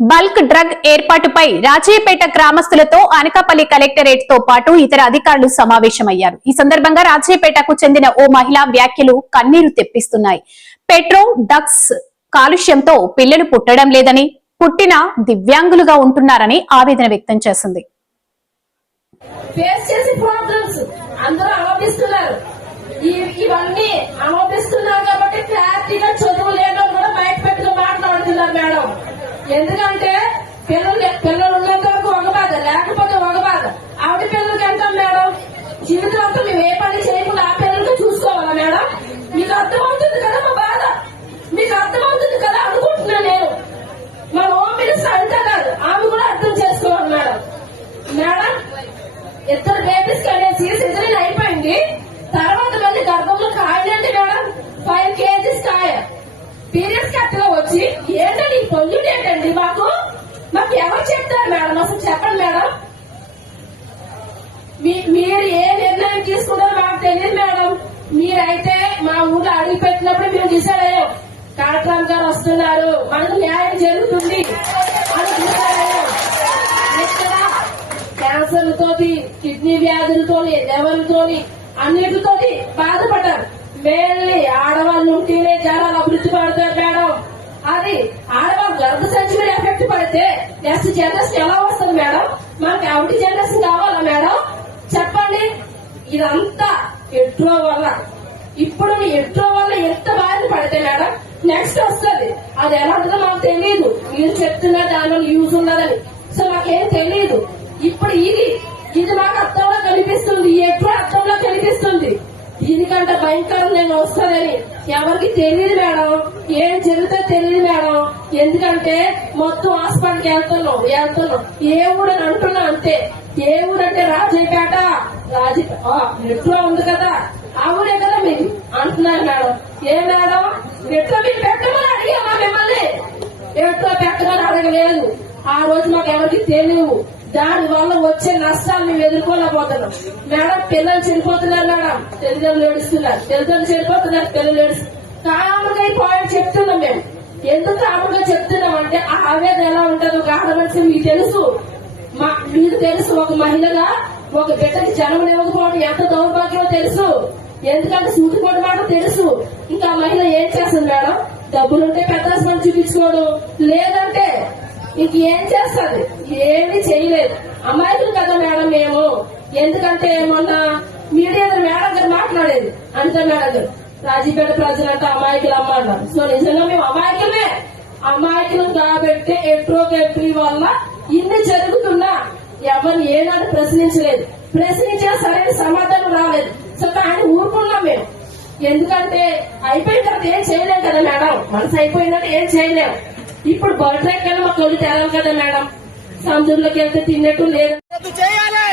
Bulk drug ఏర్పాటుపై రాజయ్యపేట గ్రామస్తులతో Anakapalli collectorate తో పాటు ఇతర అధికారులు సమావేశమయ్యారు. ఈ సందర్భంగా రాజయ్యపేటకు చెందిన ఓ మహిళ వ్యాఖ్యలు కన్నీరు తెప్పిస్తున్నాయి. పెట్రో డగ్స్ కాలుష్యంతో పిల్లలు పుట్టడం లేదని, పుట్టిన దివ్యాంగులుగా ఉంటున్నారని ఆవేదన వ్యక్తం చేసింది. ఇవన్నీ ఆలోపిస్తున్నారు కాబట్టి క్లారిటీగా చదువు లేదో కూడా బయట పెట్టుకు మాట్లాడుతున్నారు మేడం. ఎందుకంటే పిల్లలు ఉన్నంత వరకు ఒక బాధ, లేకపోతే ఒక బాధ. ఆవిడ పిల్లలకి అంటాం మేడం, జీవితం అంతా మేము ఏ పని చేయకుండా ఆ పిల్లలతో చూసుకోవాలా మేడం? మీకు అర్థమవుతుంది కదా మా బాధ, మీకు అర్థమవుతుంది కదా అనుకుంటున్నా నేను. మా హోమ్ మినిస్టర్ అంతా కాదు, ఆమె కూడా అర్థం చేసుకోవాలి మేడం. మేడం ఇద్దరు బేబీస్ అనేసి సిజరీన్ అయిపోయింది, తర్వాత మళ్ళీ గర్భంలో కాయలండి మేడం 5 kgs కాయ. పీరియడ్స్ కట్టలో వచ్చి ఏంటండి పొల్యూట్ ఏంటండి? మాకు ఎవరు చెప్తారు మేడం? అసలు చెప్పండి మేడం. మీరు ఏ నిర్ణయం తీసుకుంటారో మాకు తెలియదు మేడం. మీరైతే మా ఊళ్ళో అడిగి పెట్టినప్పుడు మేము డిసైడ్ అయ్యాం, కలెక్టర్ గారు వస్తున్నారు, మనకు న్యాయం జరుగుతుంది అని డిసైడ్ అయ్యాం. ఇక్కడ క్యాన్సర్లతోటి, కిడ్నీ వ్యాధులతోని, లెవెల్తోని అన్నిటితోటి బాధపడ్డారు. మేల్ని ఆడవాళ్ళు ఉంటేనే జ్వరాలు అభివృద్ధి పడతారు మేడం. అది ఆడవాళ్ళు గర్భసంచి మీద ఎఫెక్ట్ పడితే నెక్స్ట్ జనరేషన్ ఎలా వస్తుంది మేడం? మనకి అవుటి జనరేషన్ కావాలా మేడం? చెప్పండి. ఇదంతా ఎట్రో వల్ల, ఇప్పుడు ఎట్రో వల్ల ఎంత బాధ పడితే మేడం నెక్స్ట్ వస్తుంది. అది ఎలా ఉంటుందో మాకు తెలియదు. మీరు చెప్తున్నారు దానివల్ల యూజ్ ఉన్నదని, సో మాకేం తెలియదు. ఇప్పుడు ఇది మాకు అర్థంలో కనిపిస్తుంది, ఎప్పుడు అర్థంలో కనిపిస్తుంది. దీనికంటే భయంకరం నేను వస్తుందని ఎవరికి తెలియదు మేడం. ఏం జరుగుతుందో తెలియదు మేడం. ఎందుకంటే మొత్తం హాస్పిటల్కి వెళ్తున్నాం. ఏ ఊరు అని అంటున్నా అంతే. ఏ ఊరు అంటే రాజయ్యపేట, మెట్రో ఉంది కదా, ఆ ఊరే కదా మీరు అంటున్నారు మేడం. ఏ మేడం మెట్రో మీరు పెట్టమని అడిగామా మిమ్మల్ని? మెట్రో పెట్టమని అడగలేదు. ఆ రోజు మాకు ఎవరికి తెలియదు. దాని వల్ల వచ్చే నష్టాలు మేము ఎదుర్కోలేకపోతున్నాం మేడం. పిల్లలు చనిపోతున్నారు మేడం, తల్లిదండ్రులు ఏడుస్తున్నారు, తల్లిదండ్రులు చనిపోతున్నారు, పిల్లలు ఏడుస్తున్నారు. కాముగా ఈ పాయింట్ చెప్తున్నాం మేము. ఎందుకు కాముగా చెప్తున్నాం అంటే ఆ ఆవేదన ఎలా ఉంటుందో గాఢ మనిషి మీకు తెలుసు. మీకు తెలుసు, ఒక మహిళగా ఒక బిడ్డకి జన్మనివ్వకపోవడం ఎంత దౌర్భాగ్యమో తెలుసు. ఎందుకంటే సూటిపోటు మాట తెలుసు. ఇంకా మహిళ ఏం చేస్తుంది మేడం? డబ్బులుంటే పెద్ద హాస్పిటల్ చూపించుకోవడం, లేదంటే ఇంకేం చేస్తుంది? ఏమీ చేయలేదు. అమాయకులు కదా మేడం మేము. ఎందుకంటే మొన్న మీడియా మేడం గారు మాట్లాడేది అంతే, మేడం గారు రాజీపేట ప్రజలంటే అమాయకులు అమ్మ అన్నారు. సో నిజంగా మేము అమాయకులం కాబట్టి ఎట్రోకెట్రీ వల్ల ఇన్ని జరుగుతున్నా ఎవరిని ఏనాడు ప్రశ్నించలేదు. ప్రశ్నించిన సరైన సమాధానం రాలేదు. సో కానీ ఊరుకున్నాం మేము. ఎందుకంటే అయిపోయిన తర్వాత ఏం చేయలేం కదా మేడం. మనసు అయిపోయిందంటే ఏం చేయలేం. ఇప్పుడు బర్త్డేకి వెళ్ళి మాకు తొలి తేలాలి కదా మేడం. సముద్రంలోకి వెళ్తే తిన్నట్టు లేదు. రద్దు చేయాలి.